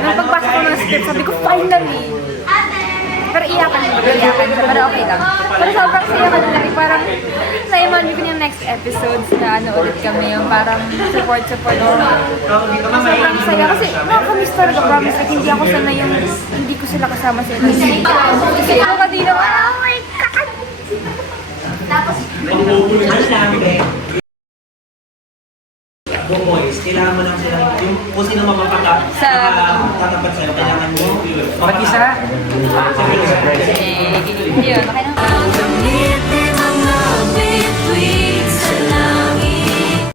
Nung pagbasa ko ng script, sabi ko, finally! Pero iyakan siya. Pero okay lang. Pero sobrang saya ka nila. Parang na-imagine ko yung next episodes na ano ulit kami. Yung parang support. Sobrang saya. Kasi nakakamiss talaga, promise. Like, hindi ako sanay yung hindi ko sila kasama sa ilang scene. Kasi ako kanina, oh my God! Tapos, boys, kailangan mo lang silang, yung kung sino tatapat sa'yo, kailangan mo Mag-isa? yun, okay na